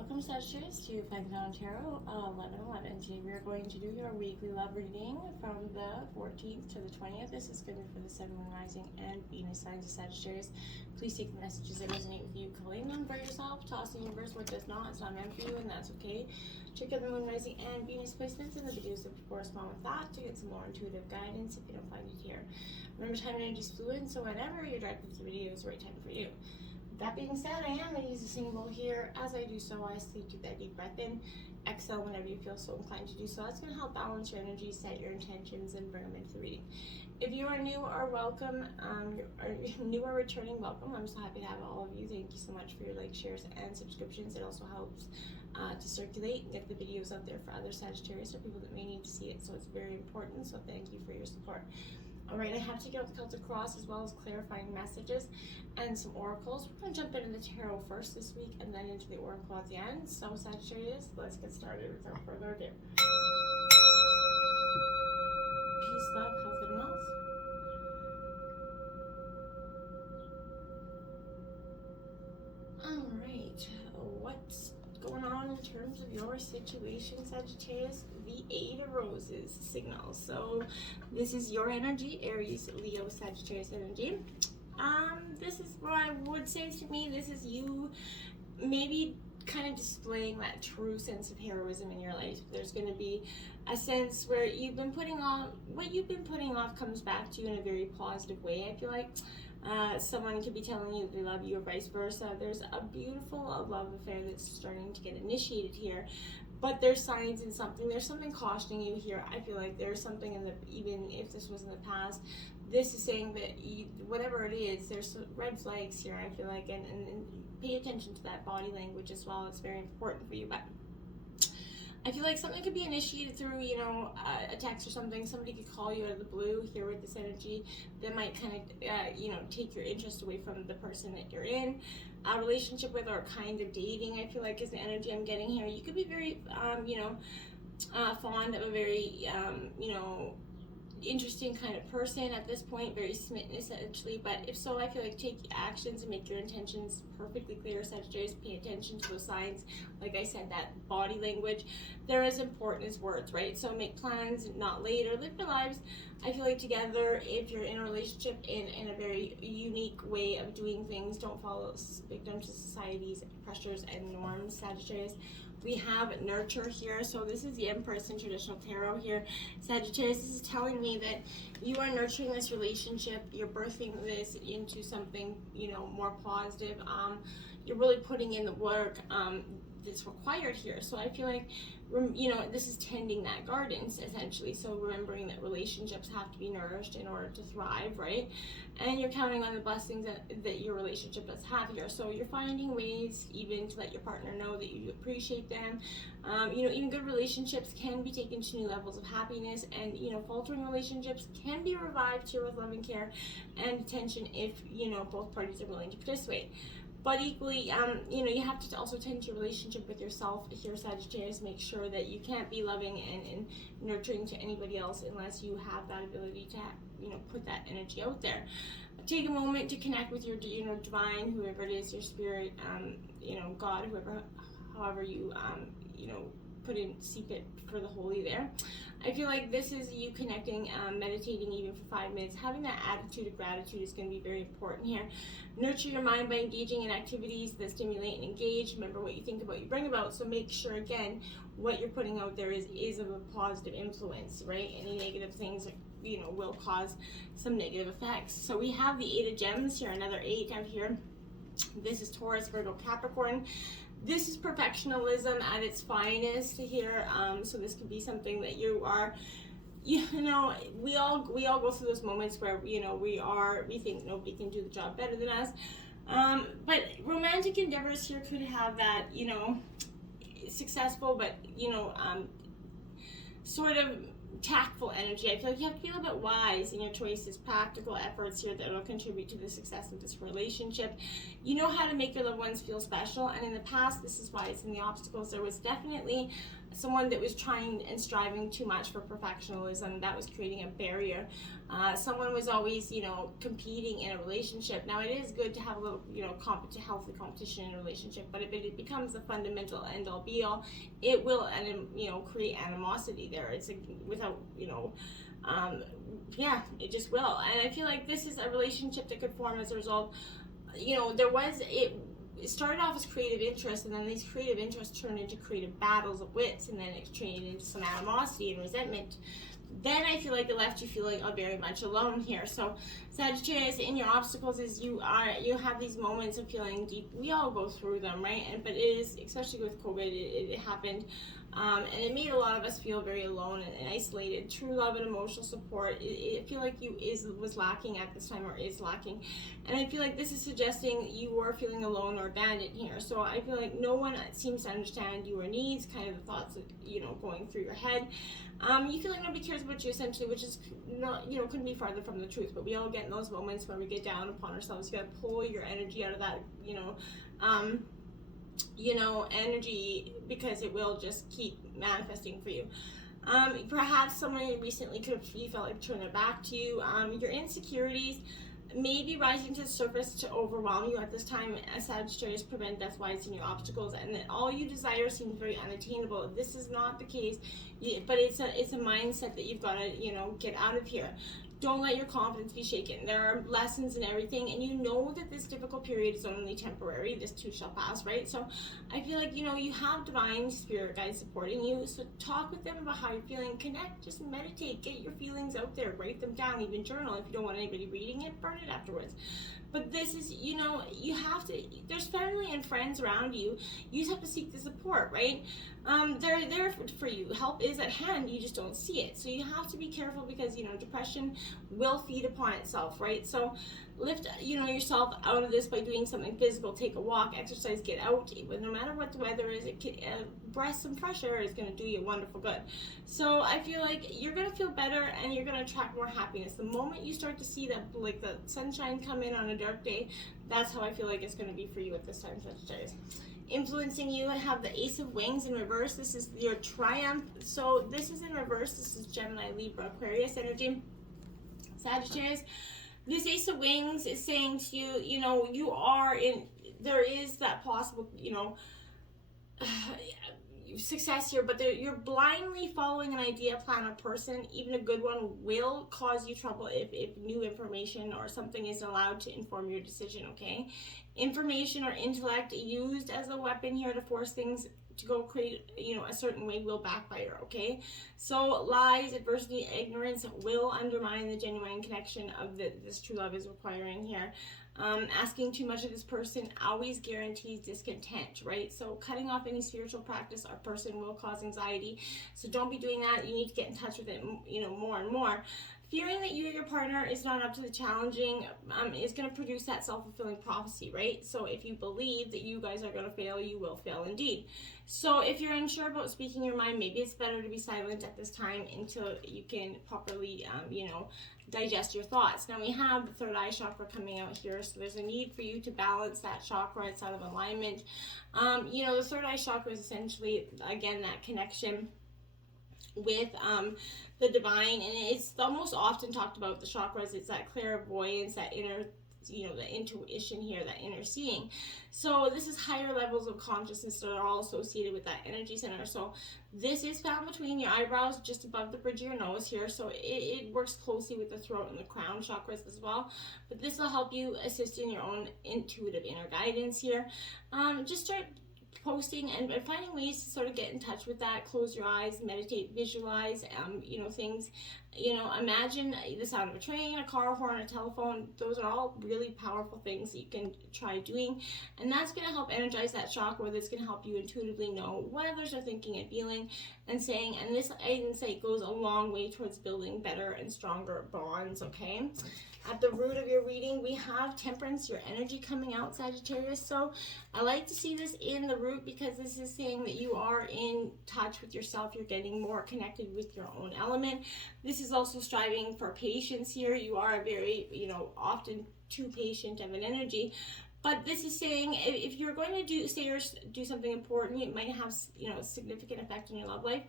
Welcome Sagittarius to Finding Out Tarot 11/11. Today we are going to do your weekly love reading from the 14th to the 20th. This is going to be for the Sun, Moon, Rising, and Venus signs of Sagittarius. Please take the messages that resonate with you, claim them for yourself, toss in the universe what does not. It's not meant for you, and that's okay. Check out the Moon, Rising, and Venus placements in the videos that correspond with that to get some more intuitive guidance if you don't find it here. Remember, time and energy is fluid, so whenever you're directed to the video is the right time for you. That being said, I am going to use a symbol here. As I do so, I ask you to take that deep breath in, exhale whenever you feel so inclined to do so. That's going to help balance your energy, set your intentions, and bring them into the reading. If you are new or welcome, new or returning, welcome. I'm so happy to have all of you. Thank you so much for your likes, shares, and subscriptions. It also helps to circulate and get the videos out there for other Sagittarius or people that may need to see it. So it's very important. So thank you for your support. Alright, I have to get out the Celtic Cross as well as clarifying messages and some oracles. We're going to jump into the tarot first this week and then into the oracle at the end. So Sagittarius, let's get started without further ado. Peace, love, health, and wealth. Alright, what's going on in terms of your situation, Sagittarius? The Eight of Roses signal. So this is your energy, Aries, Leo, Sagittarius energy. This is what I would say to me. This is you maybe kind of displaying that true sense of heroism in your life. There's going to be a sense where you've been putting off, what you've been putting off comes back to you in a very positive way. I feel like someone could be telling you they love you or vice versa. There's a beautiful love affair that's starting to get initiated here, but there's signs in something. There's something cautioning you here. I feel like there's something in the, even if this was in the past, this is saying that you, whatever it is, there's red flags here, I feel like, and pay attention to that body language as well. It's very important for you. But I feel like something could be initiated through, a text or something. Somebody could call you out of the blue here with this energy that might kind of, take your interest away from the person that you're in a relationship with, or kind of dating. I feel like is the energy I'm getting here. You could be very, fond of a very, interesting kind of person at this point, very smitten essentially. But if so, I feel like take actions and make your intentions perfectly clear, Sagittarius. Pay attention to those signs. Like I said, that body language, they're as important as words, right? So make plans, not later. Live your lives, I feel like, together. If you're in a relationship, in a very unique way of doing things. Don't follow victim to society's pressures and norms, Sagittarius. We have nurture here. So this is the Empress in traditional tarot here. Sagittarius, this is telling me that you are nurturing this relationship. You're birthing this into something, more positive. You're really putting in the work that's required here. So I feel like, this is tending that garden, essentially. So remembering that relationships have to be nourished in order to thrive, right? And you're counting on the blessings that your relationship does have here. So you're finding ways even to let your partner know that you appreciate them. Even good relationships can be taken to new levels of happiness, and, faltering relationships can be revived here with loving care and attention if, both parties are willing to participate. But equally, you have to also tend to your relationship with yourself here, Sagittarius. Make sure that you can't be loving and nurturing to anybody else unless you have that ability to, put that energy out there. Take a moment to connect with your, divine, whoever it is, your spirit, God, however you, seek it for the holy there. I feel like this is you connecting, meditating even for 5 minutes. Having that attitude of gratitude is going to be very important here. Nurture your mind by engaging in activities that stimulate and engage. Remember, what you think about, you bring about. So make sure, again, what you're putting out there is of a positive influence, right? Any negative things, will cause some negative effects. So we have the Eight of Gems here, another 8 out here. This is Taurus, Virgo, Capricorn. This is perfectionism at its finest here. So this could be something that you are, we all go through those moments where, we think nobody can do the job better than us. But romantic endeavors here could have that, successful, but, sort of tactful energy. I feel like you have to be a little bit wise in your choices, practical efforts here that will contribute to the success of this relationship. You know how to make your loved ones feel special, and in the past, this is why it's in the obstacles. There was definitely someone that was trying and striving too much for perfectionism, that was creating a barrier. Someone was always, competing in a relationship. Now, it is good to have a little, healthy competition in a relationship, but if it becomes the fundamental end-all be-all, it will, create animosity there. It's without, it just will. And I feel like this is a relationship that could form as a result. It started off as creative interest, and then these creative interests turned into creative battles of wits, and then it turned into some animosity and resentment. Then I feel like it left you feeling very much alone here. So Sagittarius, in your obstacles, is you have these moments of feeling deep. We all go through them, right? But it is, especially with COVID, it happened. And it made a lot of us feel very alone and isolated. True love and emotional support, I feel like was lacking at this time, or is lacking. And I feel like this is suggesting you are feeling alone or abandoned here. So I feel like no one seems to understand your needs, kind of the thoughts that, going through your head. You feel like nobody cares about you, essentially, which is not, couldn't be farther from the truth. But we all get in those moments where we get down upon ourselves. You gotta pull your energy out of that, energy, because it will just keep manifesting for you. Perhaps someone recently you felt like turned their back to you. Your insecurities may be rising to the surface to overwhelm you at this time. As Sagittarius, prevent that's why it's in your obstacles, and that all you desire seems very unattainable. This is not the case, but it's a mindset that you've got to get out of here. Don't let your confidence be shaken. There are lessons in everything, and you know that this difficult period is only temporary. This too shall pass, right? So I feel like, you have divine spirit guides supporting you. So talk with them about how you're feeling. Connect, just meditate, get your feelings out there, write them down, even journal. If you don't want anybody reading it, burn it afterwards. But this is, you have to, there's family and friends around you. You just have to seek the support, right? They're there for you. Help is at hand, you just don't see it. So you have to be careful, because, depression will feed upon itself, right? So lift, yourself out of this by doing something physical. Take a walk, exercise, get out. But no matter what the weather is, breath some fresh air is going to do you wonderful good. So I feel like you're going to feel better, and you're going to attract more happiness. The moment you start to see that, like the sunshine come in on a dark day, that's how I feel like it's going to be for you at this time, Sagittarius. Influencing you, I have the Ace of Wings in reverse. This is your triumph. So this is in reverse. This is Gemini, Libra, Aquarius energy. Sagittarius, this Ace of Wings is saying to you, there is that possible, success here, but you're blindly following an idea, plan, or person. Even a good one will cause you trouble if new information or something is allowed to inform your decision, okay? Information or intellect used as a weapon here to force things to go create, a certain way will backfire, okay? So lies, adversity, ignorance will undermine the genuine connection of this true love is requiring here. Asking too much of this person always guarantees discontent, right? So cutting off any spiritual practice or person will cause anxiety. So don't be doing that. You need to get in touch with it, more and more. Fearing that you or your partner is not up to the challenging is going to produce that self-fulfilling prophecy, right? So if you believe that you guys are going to fail, you will fail indeed. So if you're unsure about speaking your mind, maybe it's better to be silent at this time until you can properly, digest your thoughts. Now we have the third eye chakra coming out here, so there's a need for you to balance that chakra. It's out of alignment. The third eye chakra is essentially, again, that connection with the divine, and it's the most often talked about the chakras. It's that clairvoyance, that inner, the intuition here, that inner seeing. So this is higher levels of consciousness that are all associated with that energy center. So this is found between your eyebrows, just above the bridge of your nose here. So it works closely with the throat and the crown chakras as well. But this will help you assist in your own intuitive inner guidance here. Just start posting and finding ways to sort of get in touch with that. Close your eyes, meditate, visualize, things. Imagine the sound of a train, a car horn, a telephone. Those are all really powerful things that you can try doing, and that's going to help energize that chakra. That's going to help you intuitively know what others are thinking and feeling and saying, and this insight goes a long way towards building better and stronger bonds, okay? At the root of your reading, we have temperance, your energy coming out, Sagittarius. So I like to see this in the root, because this is saying that you are in touch with yourself. You're getting more connected with your own element. This is also striving for patience here. You are a very, often too patient of an energy. But this is saying if you're going to do something important, it might have, significant effect on your love life.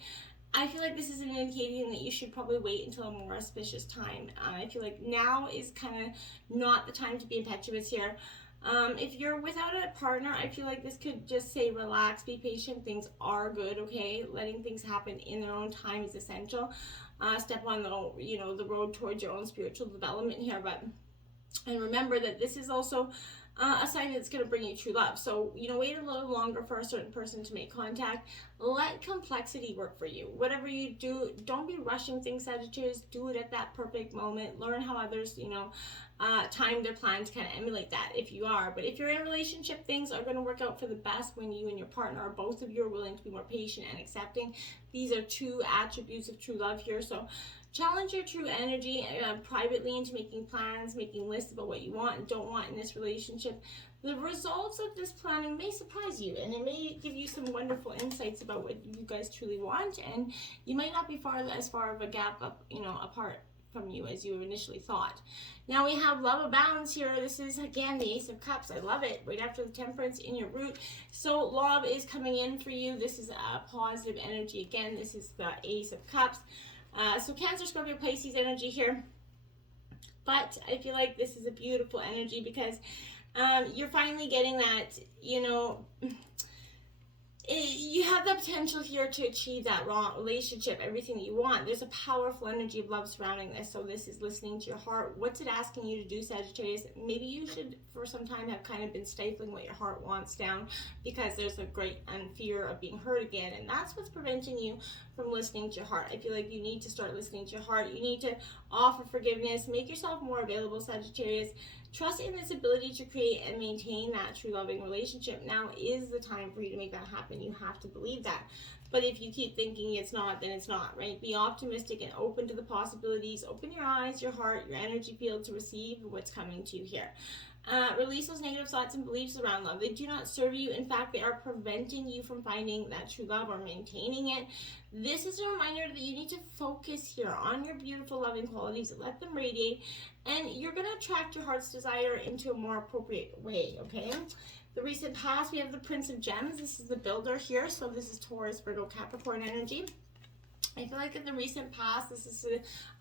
I feel like this is indicating that you should probably wait until a more auspicious time. I feel like now is kind of not the time to be impetuous here. If you're without a partner, I feel like this could just say relax, be patient, things are good, okay? Letting things happen in their own time is essential. Step on the road towards your own spiritual development here, and remember that this is also a sign that's going to bring you true love. So, wait a little longer for a certain person to make contact. Let complexity work for you. Whatever you do, don't be rushing things, Sagittarius. Do it at that perfect moment. Learn how others, time their plan to kind of emulate that if you are. But if you're in a relationship, things are going to work out for the best when you and your partner, or both of you, are willing to be more patient and accepting. These are two attributes of true love here. So challenge your true energy privately into making plans, making lists about what you want and don't want in this relationship. The results of this planning may surprise you, and it may give you some wonderful insights about what you guys truly want, and you might not be as far of a gap up, apart from you as you initially thought. Now we have love abounds here. This is again the Ace of Cups. I love it. Right after the Temperance in your root. So love is coming in for you. This is a positive energy. Again, this is the Ace of Cups. So Cancer, Scorpio, Pisces energy here. But I feel like this is a beautiful energy because you're finally getting that, you have the potential here to achieve that relationship, everything that you want. There's a powerful energy of love surrounding this. So this is listening to your heart. What's it asking you to do, Sagittarius? Maybe you should, for some time, have kind of been stifling what your heart wants down because there's a great fear of being hurt again. And that's what's preventing you from listening to your heart. I feel like you need to start listening to your heart. You need to offer forgiveness. Make yourself more available, Sagittarius. Trust in this ability to create and maintain that true loving relationship. Now is the time for you to make that happen. You have to believe that. But if you keep thinking it's not, then it's not, right? Be optimistic and open to the possibilities. Open your eyes, your heart, your energy field to receive what's coming to you here. Release those negative thoughts and beliefs around love. They do not serve you. In fact, they are preventing you from finding that true love or maintaining it. This is a reminder that you need to focus here on your beautiful loving qualities. Let them radiate, and you're going to attract your heart's desire into a more appropriate way, okay? The recent past, we have the Prince of Gems. This is the builder here. So this is Taurus, Virgo, Capricorn energy. I feel like in the recent past, this is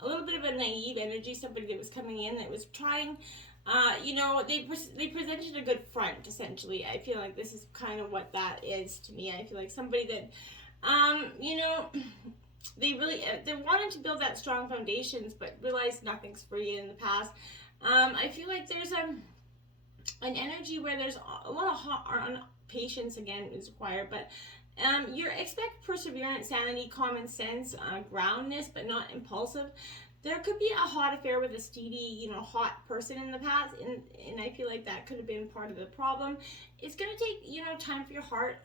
a little bit of a naive energy, somebody that was coming in that was trying, they presented a good front, essentially. I feel like this is kind of what that is to me. I feel like somebody that, they wanted to build that strong foundations, but realized nothing's free in the past. I feel like there's an energy where there's a lot of patience again is required, but you expect perseverance, sanity, common sense, groundness, but not impulsive. There could be a hot affair with a steady, hot person in the past, and I feel like that could have been part of the problem. It's going to take, time for your heart,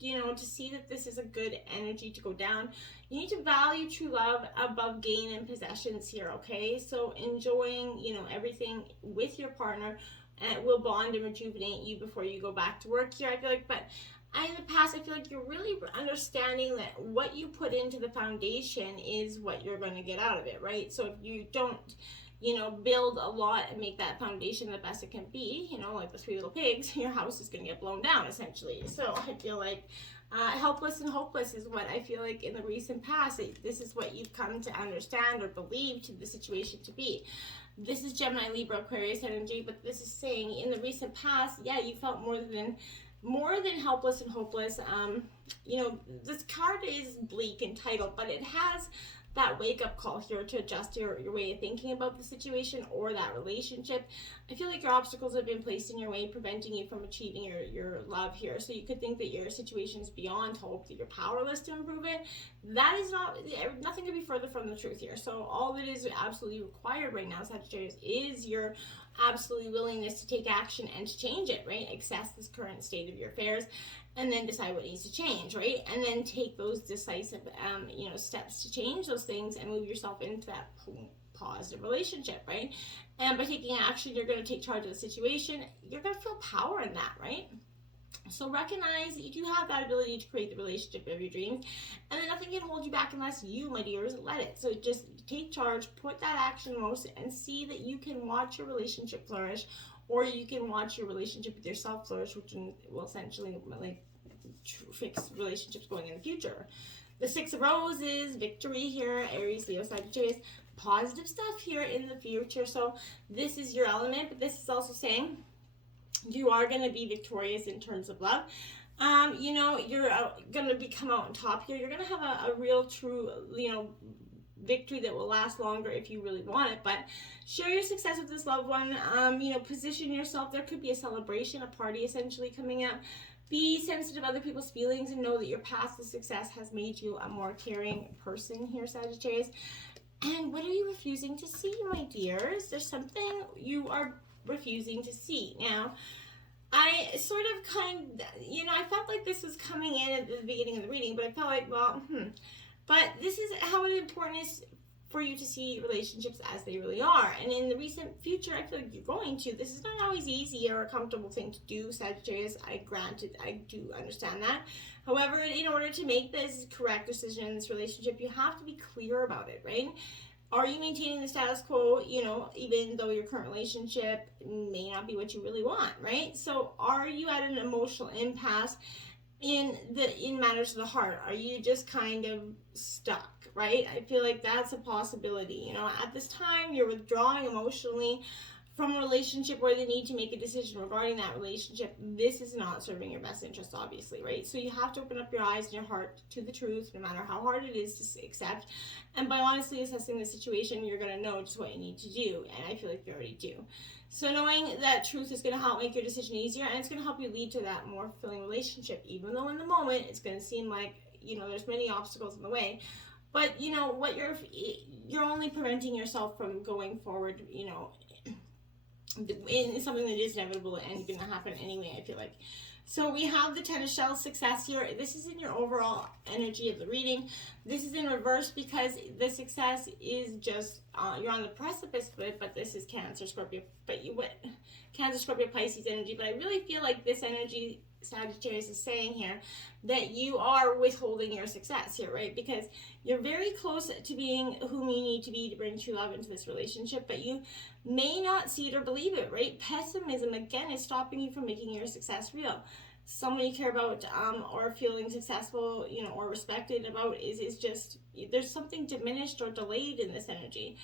to see that this is a good energy to go down. You need to value true love above gain and possessions here, okay? So enjoying, everything with your partner will bond and rejuvenate you before you go back to work here, I feel like. But in the past, I feel like you're really understanding that what you put into the foundation is what you're going to get out of it, right? So if you don't, build a lot and make that foundation the best it can be, like the Three Little Pigs, your house is going to get blown down, essentially. So I feel like helpless and hopeless is what I feel like in the recent past. This is what you've come to understand or believe to the situation to be. This is Gemini, Libra, Aquarius energy, but this is saying in the recent past, yeah, you felt more than helpless and hopeless. This card is bleak entitled, but it has that wake-up call here to adjust your way of thinking about the situation or that relationship. I feel like your obstacles have been placed in your way, preventing you from achieving your love here. So you could think that your situation is beyond hope, that you're powerless to improve it. That is nothing could be further from the truth here. So all that is absolutely required right now, Sagittarius, is your absolute willingness to take action and to change it, right? Assess this current state of your affairs and then decide what needs to change, right? And then take those decisive, steps to change those things and move yourself into that positive relationship, right? And by taking action, you're going to take charge of the situation. You're going to feel power in that, right? So recognize that you do have that ability to create the relationship of your dreams, and then nothing can hold you back unless you, my dears, let it. So just take charge, put that action in motion, and see that you can watch your relationship flourish or you can watch your relationship with yourself flourish, which will essentially like fix relationships going in the future. The Six of Roses, victory here, Aries, Leo, Sagittarius, positive stuff here in the future. So this is your element, but this is also saying you are going to be victorious in terms of love. You're going to come out on top here. You're going to have a real, true, victory that will last longer if you really want it. But share your success with this loved one. Position yourself. There could be a celebration, a party essentially coming up. Be sensitive to other people's feelings and know that your path to success has made you a more caring person here, Sagittarius. And what are you refusing to see, my dears? There's something you are refusing to see. Now, I sort of I felt like this was coming in at the beginning of the reading, but I felt like, but this is how important it is for you to see relationships as they really are. And in the recent future, I feel like you're going to. This is not always easy or a comfortable thing to do, Sagittarius. I do understand that. However, in order to make this correct decision in this relationship, you have to be clear about it, right? Are you maintaining the status quo, even though your current relationship may not be what you really want, right? So are you at an emotional impasse in matters of the heart? Are you just kind of stuck, right? I feel like that's a possibility. At this time, you're withdrawing emotionally from a relationship where they need to make a decision regarding that relationship. This is not serving your best interest, obviously, right? So you have to open up your eyes and your heart to the truth, no matter how hard it is to accept. And by honestly assessing the situation, you're going to know just what you need to do. And I feel like you already do. So knowing that truth is going to help make your decision easier, and it's going to help you lead to that more fulfilling relationship, even though in the moment it's going to seem like, there's many obstacles in the way. But, what you're only preventing yourself from going forward, in something that is inevitable and going to happen anyway, I feel like. So we have the Ten of Shells, success here. This is in your overall energy of the reading. This is in reverse because the success is just, you're on the precipice of it, but this is Cancer, Scorpio, Cancer, Scorpio, Pisces energy. But I really feel like this energy, Sagittarius, is saying here that you are withholding your success here, right? Because you're very close to being whom you need to be to bring true love into this relationship, but you may not see it or believe it, right? Pessimism, again, is stopping you from making your success real. Someone you care about or feeling successful, or respected about is just, there's something diminished or delayed in this energy.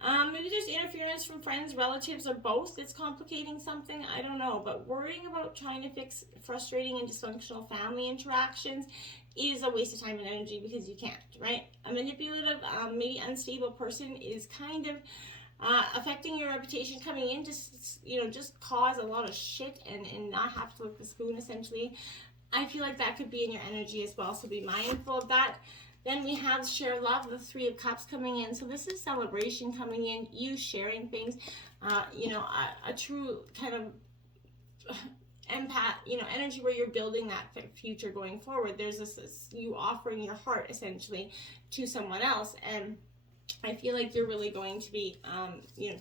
Maybe there's interference from friends, relatives, or both that's complicating something. I don't know. But worrying about trying to fix frustrating and dysfunctional family interactions is a waste of time and energy because you can't, right? A manipulative, maybe unstable person is kind of affecting your reputation coming in, just cause a lot of shit and not have to look the spoon, essentially. I feel like that could be in your energy as well, so be mindful of that. Then we have share love, the Three of Cups coming in. So this is celebration coming in, you sharing things, a true kind of empath, energy where you're building that future going forward. There's this you offering your heart essentially to someone else, and I feel like you're really going to be,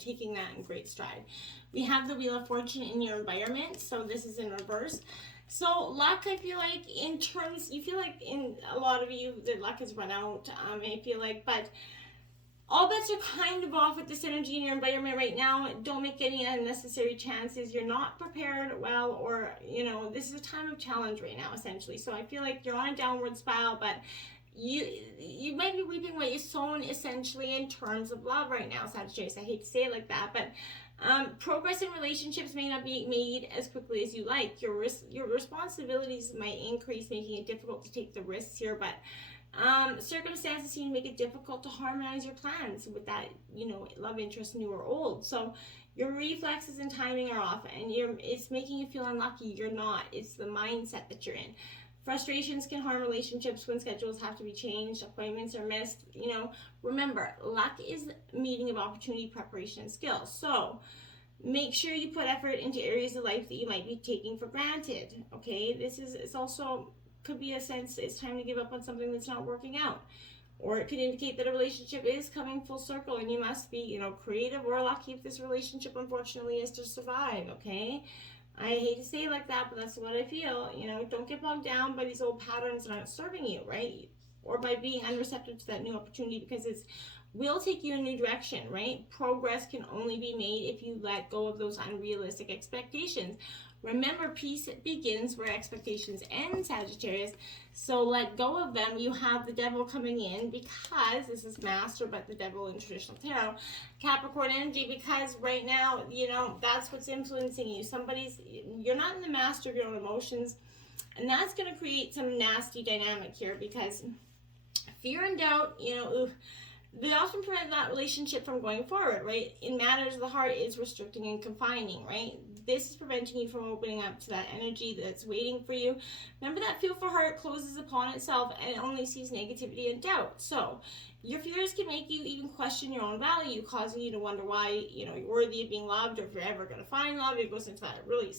taking that in great stride. We have the Wheel of Fortune in your environment, so this is in reverse. So luck, I feel like you feel like in a lot of you, the luck has run out, I feel like, but all bets are kind of off with this energy in your environment right now. Don't make any unnecessary chances. You're not prepared well, or, this is a time of challenge right now, essentially. So I feel like you're on a downward spiral, but you might be reaping what you sown, essentially, in terms of love right now, Sagittarius. I hate to say it like that, but progress in relationships may not be made as quickly as you like. Your responsibilities might increase, making it difficult to take the risks here, but circumstances seem to make it difficult to harmonize your plans with that, love interest, new or old. So your reflexes and timing are off, and it's making you feel unlucky. You're not. It's the mindset that you're in. Frustrations can harm relationships when schedules have to be changed, appointments are missed. Remember, luck is meeting of opportunity, preparation, and skill. So make sure you put effort into areas of life that you might be taking for granted. Okay, it's also could be a sense it's time to give up on something that's not working out, or it could indicate that a relationship is coming full circle and you must be, creative or lucky if this relationship unfortunately is to survive. Okay. I hate to say it like that, but that's what I feel. Don't get bogged down by these old patterns that aren't serving you, right? Or by being unreceptive to that new opportunity because it's will take you in a new direction, right? Progress can only be made if you let go of those unrealistic expectations. Remember, peace begins where expectations end, Sagittarius. So let go of them. You have the devil coming in because this is master, but the devil in traditional tarot. Capricorn energy, because right now, you know, that's what's influencing you. You're not in the master of your own emotions. And that's going to create some nasty dynamic here because fear and doubt, you know, they often prevent that relationship from going forward, right? In matters of the heart, it's restricting and confining, right? This is preventing you from opening up to that energy that's waiting for you. Remember that fearful heart closes upon itself and only sees negativity and doubt. So your fears can make you even question your own value, causing you to wonder why, you know, you're worthy of being loved, or if you're ever going to find love. It goes into that really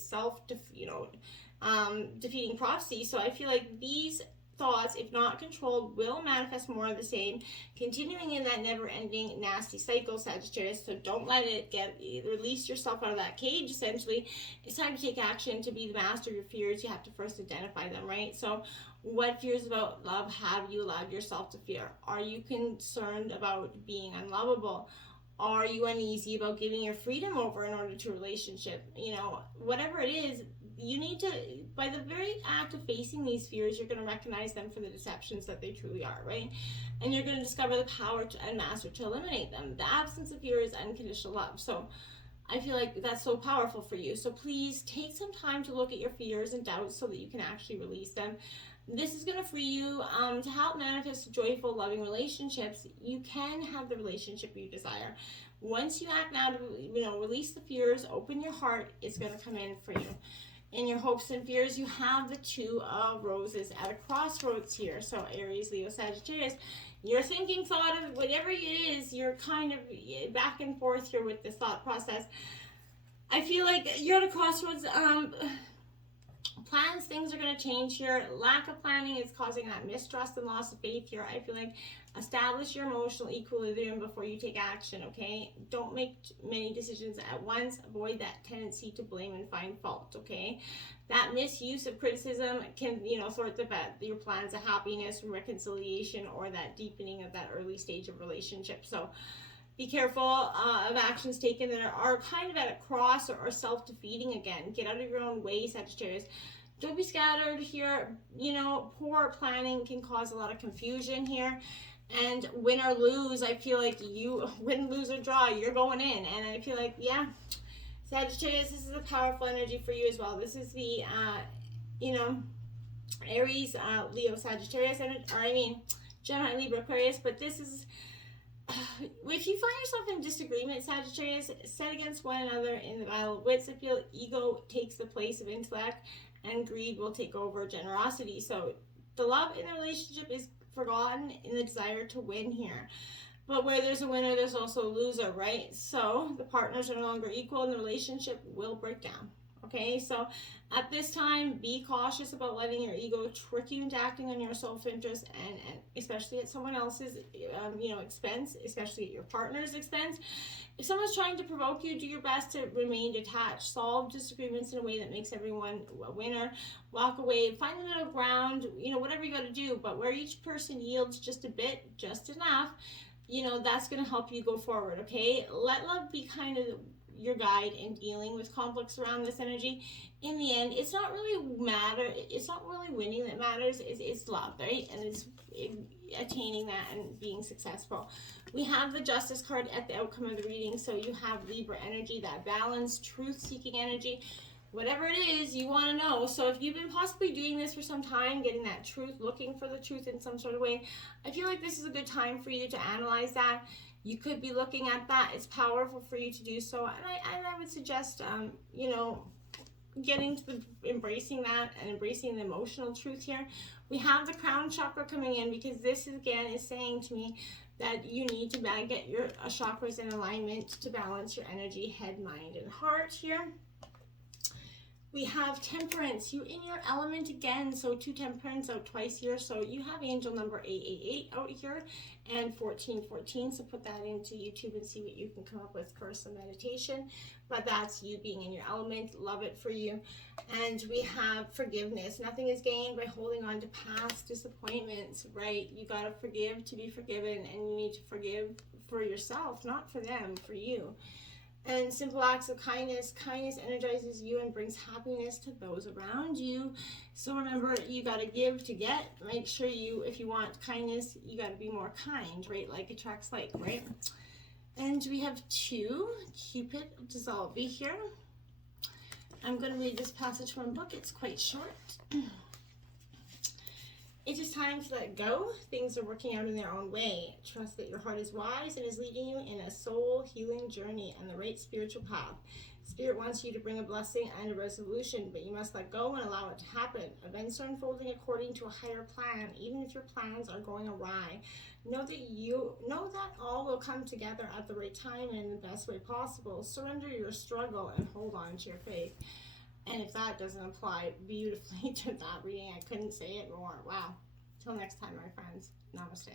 defeating prophecy. So I feel like these thoughts, if not controlled, will manifest more of the same, continuing in that never-ending nasty cycle, Sagittarius. So don't let it release yourself out of that cage. Essentially, it's time to take action. To be the master of your fears, you have to first identify them, right? So what fears about love have you allowed yourself to fear? Are you concerned about being unlovable? Are you uneasy about giving your freedom over in order to a relationship? You know, whatever it is, you need to, by the very act of facing these fears, you're going to recognize them for the deceptions that they truly are, right? And you're going to discover the power and master to eliminate them. The absence of fear is unconditional love. So I feel like that's so powerful for you. So please take some time to look at your fears and doubts so that you can actually release them. This is going to free you to help manifest joyful, loving relationships. You can have the relationship you desire. Once you act now to, you know, release the fears, open your heart, it's going to come in for you. In your hopes and fears, you have the Two of Roses at a crossroads here. So Aries, Leo, Sagittarius, you're thinking thought of whatever it is, you're kind of back and forth here with this thought process. I feel like you're at a crossroads. Plans, things are going to change here. Lack of planning is causing that mistrust and loss of faith here. I feel like establish your emotional equilibrium before you take action, okay? Don't make many decisions at once. Avoid that tendency to blame and find fault, okay? That misuse of criticism can, you know, thwart your plans of happiness and reconciliation, or that deepening of that early stage of relationship. So be careful of actions taken that are kind of at a cross or self-defeating again. Get out of your own way, Sagittarius. Don't be scattered here. You know, poor planning can cause a lot of confusion here. And win or lose, I feel like you win, lose, or draw, you're going in. And I feel like, yeah, Sagittarius, this is a powerful energy for you as well. This is the, Aries, Leo, Sagittarius, Gemini, Libra, Aquarius. But this is, if you find yourself in disagreement, Sagittarius, set against one another in the battle of wits. I feel ego takes the place of intellect, and greed will take over generosity. So the love in the relationship is forgotten in the desire to win here. But where there's a winner, there's also a loser, right? So the partners are no longer equal and the relationship will break down. Okay, so at this time, be cautious about letting your ego trick you into acting on your self-interest, and especially at someone else's expense, especially at your partner's expense. If someone's trying to provoke you, do your best to remain detached. Solve disagreements in a way that makes everyone a winner. Walk away, find the middle ground, whatever you got to do. But where each person yields just a bit, just enough, that's going to help you go forward, okay? Let love be kind of your guide in dealing with conflicts around this energy. In the end, it's not really winning that matters. It's love, right? And it's attaining that and being successful. We have the Justice card at the outcome of the reading. So you have Libra energy, that balance, truth-seeking energy. Whatever it is you want to know. So if you've been possibly doing this for some time, getting that truth, looking for the truth in some sort of way, I feel like this is a good time for you to analyze that. You could be looking at that. It's powerful for you to do so. And I would suggest, getting to embracing that and embracing the emotional truth here. We have the crown chakra coming in because this again is saying to me that you need to get your chakras in alignment to balance your energy, head, mind, and heart here. We have temperance, you in your element again, so 2 temperance out twice here. So you have angel number 888 out here and 1414. So put that into YouTube and see what you can come up with for some meditation. But that's you being in your element. Love it for you. And we have forgiveness. Nothing is gained by holding on to past disappointments, right? You got to forgive to be forgiven, and you need to forgive for yourself, not for them, for you. And simple acts of kindness. Kindness energizes you and brings happiness to those around you. So remember, you got to give to get. Make sure you, if you want kindness, you got to be more kind, right? Like attracts like, right? And we have 2, Cupid, dissolve here. I'm going to read this passage from a book. It's quite short. It is time to let go. Things are working out in their own way. Trust that your heart is wise and is leading you in a soul healing journey and the right spiritual path. Spirit wants you to bring a blessing and a resolution, but you must let go and allow it to happen. Events are unfolding according to a higher plan, even if your plans are going awry. Know that all will come together at the right time and in the best way possible. Surrender your struggle and hold on to your faith. And if that doesn't apply beautifully to that reading, I couldn't say it more. Wow. Till next time, my friends. Namaste.